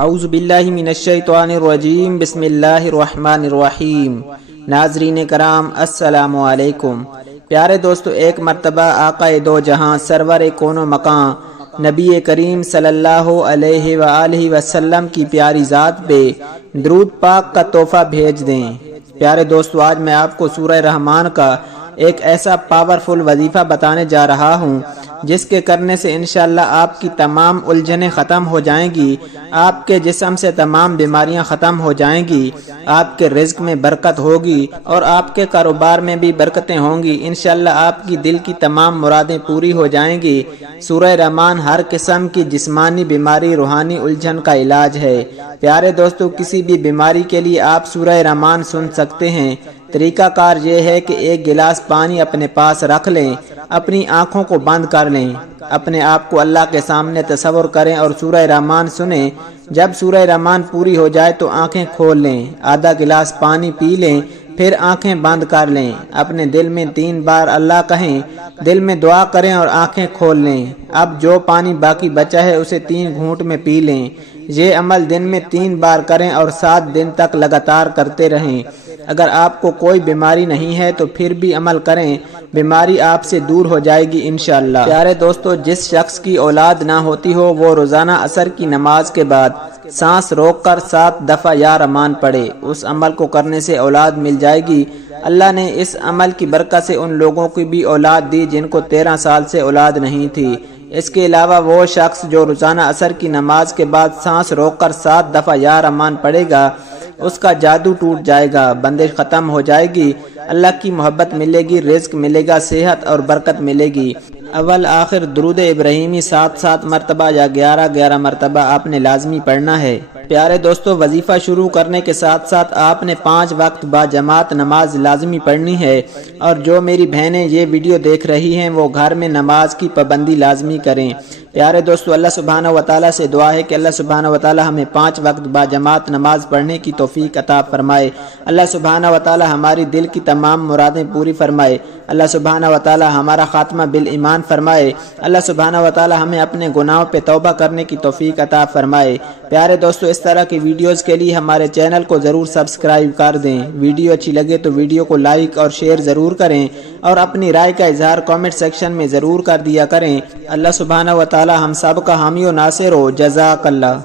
اعوذ باللہ من الشیطان الرجیم، بسم اللہ الرحمن الرحیم۔ ناظرین کرام السلام علیکم۔ پیارے دوستو، ایک مرتبہ آقا دو جہاں سرور کون و مکان نبی کریم صلی اللہ علیہ وآلہ وسلم کی پیاری ذات پہ درود پاک کا تحفہ بھیج دیں۔ پیارے دوستو، آج میں آپ کو سورہ رحمان کا ایک ایسا پاورفل وظیفہ بتانے جا رہا ہوں جس کے کرنے سے انشاءاللہ آپ کی تمام الجھنیں ختم ہو جائیں گی، آپ کے جسم سے تمام بیماریاں ختم ہو جائیں گی، آپ کے رزق میں برکت ہوگی اور آپ کے کاروبار میں بھی برکتیں ہوں گی۔ انشاءاللہ آپ کی دل کی تمام مرادیں پوری ہو جائیں گی۔ سورہ رحمان ہر قسم کی جسمانی بیماری، روحانی الجھن کا علاج ہے۔ پیارے دوستو، کسی بھی بیماری کے لیے آپ سورہ رحمان سن سکتے ہیں۔ طریقہ کار یہ ہے کہ ایک گلاس پانی اپنے پاس رکھ لیں، اپنی آنکھوں کو بند کر لیں، اپنے آپ کو اللہ کے سامنے تصور کریں اور سورہ رحمان سنیں۔ جب سورہ رحمان پوری ہو جائے تو آنکھیں کھول لیں، آدھا گلاس پانی پی لیں، پھر آنکھیں بند کر لیں، اپنے دل میں 3 بار اللہ کہیں، دل میں دعا کریں اور آنکھیں کھول لیں۔ اب جو پانی باقی بچا ہے اسے 3 گھونٹ میں پی لیں۔ یہ عمل دن میں 3 بار کریں اور 7 دن تک لگاتار کرتے رہیں۔ اگر آپ کو کوئی بیماری نہیں ہے تو پھر بھی عمل کریں، بیماری آپ سے دور ہو جائے گی انشاءاللہ۔ پیارے دوستو، جس شخص کی اولاد نہ ہوتی ہو وہ روزانہ عصر کی نماز کے بعد سانس روک کر 7 دفعہ یا رحمان پڑھے، اس عمل کو کرنے سے اولاد مل جائے گی۔ اللہ نے اس عمل کی برکت سے ان لوگوں کی بھی اولاد دی جن کو 13 سال سے اولاد نہیں تھی۔ اس کے علاوہ وہ شخص جو روزانہ عصر کی نماز کے بعد سانس روک کر 7 دفعہ یا رحمان پڑھے گا، اس کا جادو ٹوٹ جائے گا، بندش ختم ہو جائے گی، اللہ کی محبت ملے گی، رزق ملے گا، صحت اور برکت ملے گی۔ اول آخر درود ابراہیمی 7 مرتبہ یا 11 مرتبہ آپ نے لازمی پڑھنا ہے۔ پیارے دوستو، وظیفہ شروع کرنے کے ساتھ ساتھ آپ نے 5 وقت با جماعت نماز لازمی پڑھنی ہے، اور جو میری بہنیں یہ ویڈیو دیکھ رہی ہیں وہ گھر میں نماز کی پابندی لازمی کریں۔ پیارے دوستو، اللہ سبحانہ وتعالی سے دعا ہے کہ اللہ سبحانہ وتعالی ہمیں 5 وقت با جماعت نماز پڑھنے کی توفیق عطا فرمائے۔ اللہ سبحانہ وتعالی ہماری دل کی تمام مرادیں پوری فرمائے۔ اللہ سبحانہ وتعالی ہمارا خاتمہ بالایمان فرمائے۔ اللہ سبحانہ وتعالی ہمیں اپنے گناہوں پہ توبہ کرنے کی توفیق عطا فرمائے۔ پیارے دوستو، اس طرح کی ویڈیوز کے لیے ہمارے چینل کو ضرور سبسکرائب کر دیں۔ ویڈیو اچھی لگے تو ویڈیو کو لائک اور شیئر ضرور کریں، اور اپنی رائے کا اظہار کامنٹ سیکشن میں ضرور کر دیا کریں۔ اللہ سبحانہ وتعالی ہم سب کا حامی و ناصر ہو۔ جزاک اللہ۔